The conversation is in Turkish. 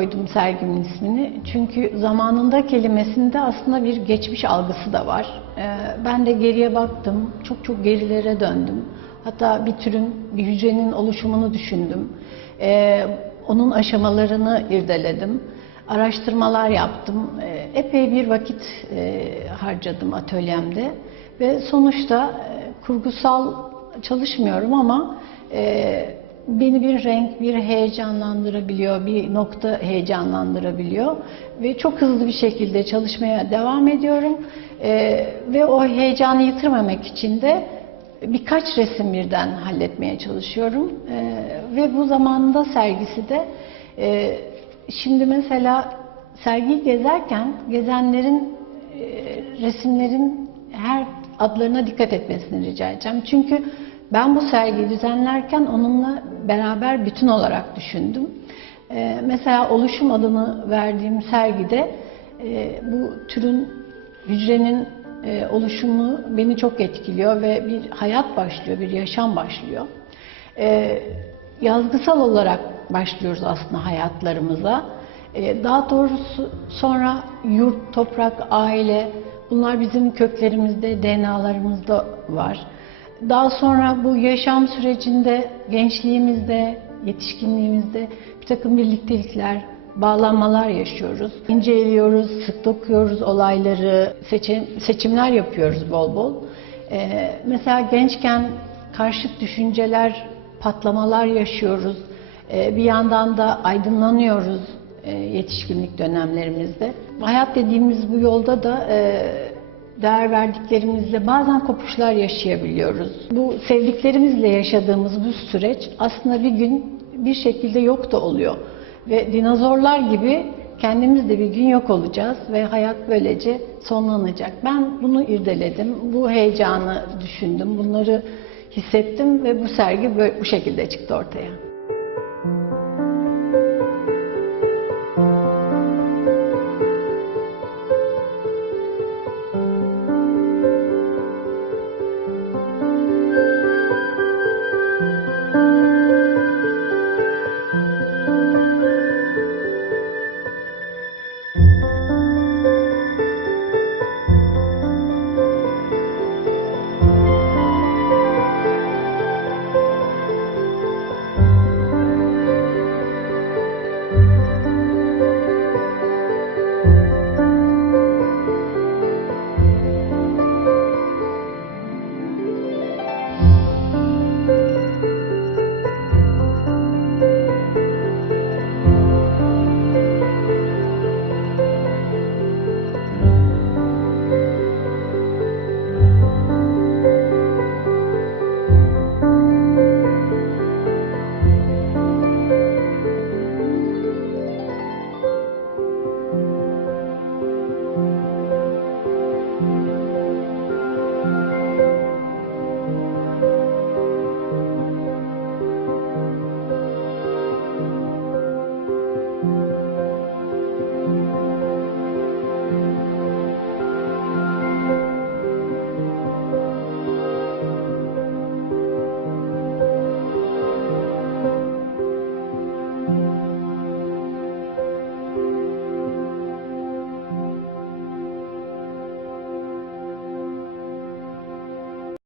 koydum sergimin ismini. Çünkü zamanında kelimesinde aslında bir geçmiş algısı da var. Ee, Ben de geriye baktım, çok çok gerilere döndüm. Hatta bir türün, bir hücrenin oluşumunu düşündüm. Ee, Onun aşamalarını irdeledim. Araştırmalar yaptım. Ee, Epey bir vakit e, harcadım atölyemde. Ve sonuçta e, kurgusal çalışmıyorum ama e, beni bir renk, bir heyecanlandırabiliyor, bir nokta heyecanlandırabiliyor ve çok hızlı bir şekilde çalışmaya devam ediyorum Ee, ve o heyecanı yitirmemek için de birkaç resim birden halletmeye çalışıyorum Ee, ve bu zamanda sergisi de e, şimdi mesela sergiyi gezerken gezenlerin e, resimlerin her adlarına dikkat etmesini rica edeceğim. Çünkü ben bu sergiyi düzenlerken onunla beraber bütün olarak düşündüm. Ee, mesela oluşum adını verdiğim sergide e, bu türün hücrenin e, oluşumu beni çok etkiliyor ve bir hayat başlıyor, bir yaşam başlıyor. Ee, yazgısal olarak başlıyoruz aslında hayatlarımıza. Ee, daha doğrusu sonra yurt, toprak, aile bunlar bizim köklerimizde, DNA'larımızda var. Daha sonra bu yaşam sürecinde, gençliğimizde, yetişkinliğimizde bir takım birliktelikler, bağlanmalar yaşıyoruz. İnceliyoruz, sık dokuyoruz olayları, seçim, seçimler yapıyoruz bol bol. Ee, mesela gençken karşıt düşünceler, patlamalar yaşıyoruz. Ee, bir yandan da aydınlanıyoruz e, yetişkinlik dönemlerimizde. Hayat dediğimiz bu yolda da e, değer verdiklerimizle bazen kopuşlar yaşayabiliyoruz. Bu sevdiklerimizle yaşadığımız bu süreç aslında bir gün bir şekilde yok da oluyor. Ve dinozorlar gibi kendimiz de bir gün yok olacağız ve hayat böylece sonlanacak. Ben bunu irdeledim, bu heyecanı düşündüm, bunları hissettim ve bu sergi böyle, bu şekilde çıktı ortaya.